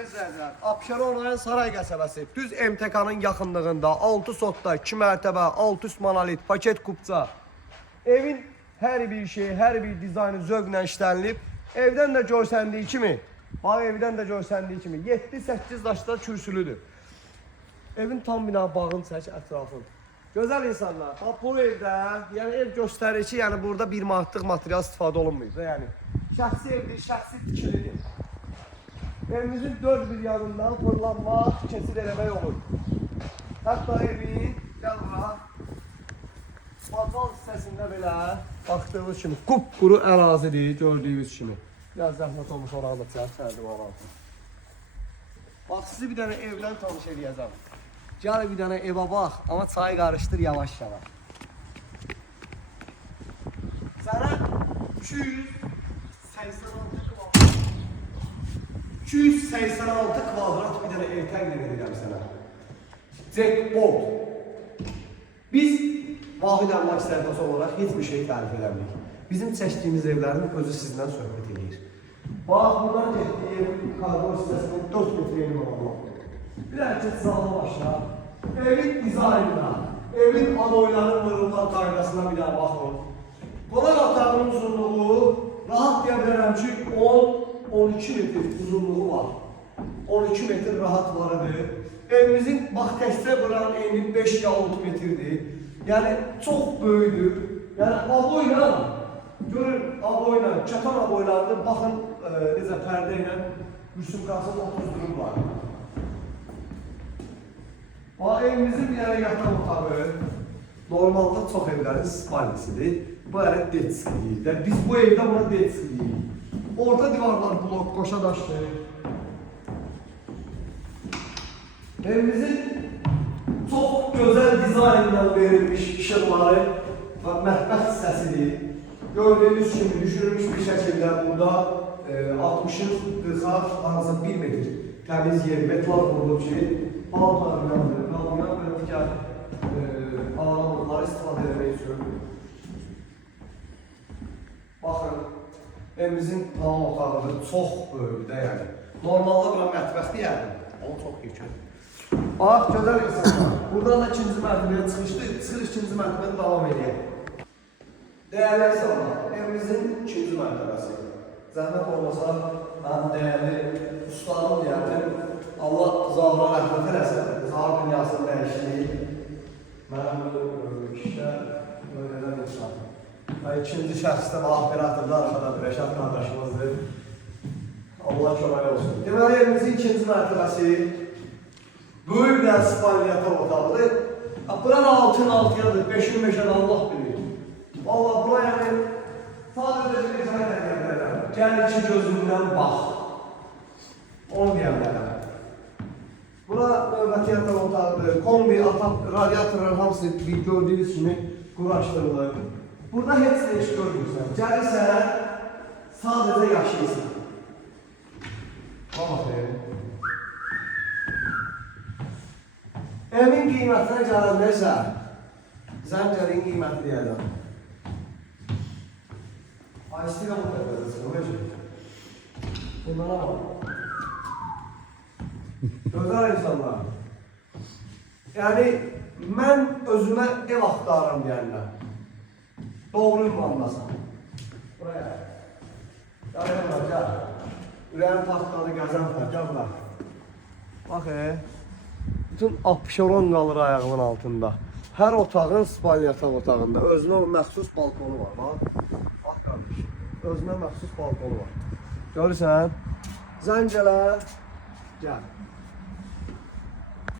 Dəyərli izləyicilər, Abşeron rayon Saray qəsəbəsi düz MTK-nın yaxınlığında 6 sotda 2 mərtəbə, 6 üst monolit, paket kupça. Evin hər bir şeyi, hər bir dizaynı zövqlə işlənilib. Evdən də görsəndiyi kimi, evdən də görsəndiyi kimi 7-8 daşda kürsülüdür. Evin tam bina bağın çək ətrafın. Gözəl insanlar, bu evdə, yəni ev göstərir ki, yəni burada 1 manatlıq material istifadə olunmuyor. Yəni şəxsi evdir, şəxsi tikilidir. Evimizin 4 bir yanından fırlanma, keçid eləmək olur. Hətta evin, gəl bura, bazal hissəsində belə baxdığınız kimi qupquru ərazidir, gördüyünüz kimi. Biraz zəhmət olmuş oraya da çərçərdim alalım. Bax, sizi bir dənə evlə tanış edəcəm. Gəl bir dənə evə bax, amma çayı qarışdır yavaş-yavaş. Sənə 286 kvadrat bir dənə ev təqdim edirəm sənə. Jackpot. Biz vahid əmlak sərfası olaraq heç bir şey tərif edəmirik. Bizim çəkdiyimiz evlərin özü sizdən söhbət edir. Bax, buradan getdiyi evin koridor hissəsinin 4 metr yeni olanlar. Bir hərəkət zalı başla. Evin dizaynına, evin aloyların vurulma qaydasına bir daha baxın. Qonaq otağının uzunluğu rahat deyə bilərəm ki 10-12 metr uzunluğu var. 12 metr rahat varıdır. Evimizin bax təkcə buranın eni 5 ya 6 metrdir. Yəni çox böyüdür. Yəni aboyla, görün aboyla, çatan aboylarında baxın necə pərdə ilə rüsumkasız 30 durum var. Evimizin bir yana yataq otağı normalda çox evlərin spalnisidir. Bu ərə detski deyirlər. Biz bu evdə buna detski deyirik. Orta divarlar blok, qoşa daşdır. Evimizin çox gözəl dizaynla verilmiş işıqları və mətbəx hissəsidir. Gördüyünüz kimi düşürülmüş bir şəkildə burada 60-ın 40-a arası 1 metr təmiz yer, metal vurulub ki, balqlarından və digər ağırlıqları istifadə etmək üçün. Baxın, evimizin tamam otağıdır, çox böyükdə yəni. Normalda bura mətbəx deyərdim, o çox yükür. Bax, gözəl insanlar, buradan da ikinci mərtəbəyə çıxışdı, çıxır ikinci mərtəbədə davam edək. Dəyərli insanlar, evimizin ikinci mərtəbəsi. Zəhmət olmasa, mən dəyərli ustalarım deyərdim, Allah Zahra rəhmət eləsin, Zahra dünyasının dəyişdiyi. Mənə bu işdə öyrənən insan. İkinci şəxsdə operatorda arxadadır, Rəşad qardaşımızdır. Allah kömək olsun. Deməli, evimizin ikinci mərtəbəsi böyük bir spalniyata otaqdır. Buran altın altıyadır, 5'in 5'e Allah bilir. Valla bura yəni sadəcə bir izah edəmlərəm. Gəl iki gözümdən bax. Onu deyəmlərəm. Bura növbəti yatan otaqdır. Kombi, atak, radiatorların hamısı gördüyünüz kimi quraşdırılır. Burada heç nə iş görmürsən. Gəlirsən, sadəcə yaşayırsan. Baxın. Evin qiymətinə gələndə isə zəncərin qiyməti deyəcəm. Ay, istəyirəm o qədərləsin, o necə? Bunlara var. Gözəl insanlar. Yəni, mən özümə ev axtarım deyərlər. Doğru ünvandasan. Buraya. Gələyəm, gəl. Ürəyim partladı, gəzəm var, gəl bura. Bax, bütün Abşeron qalır ayağımın altında. Hər otağın spalniyataq otağında özünə məxsus balkonu var. Bax qardaş, özünə məxsus balkonu var. Görürsən? Zəncələ, gəl.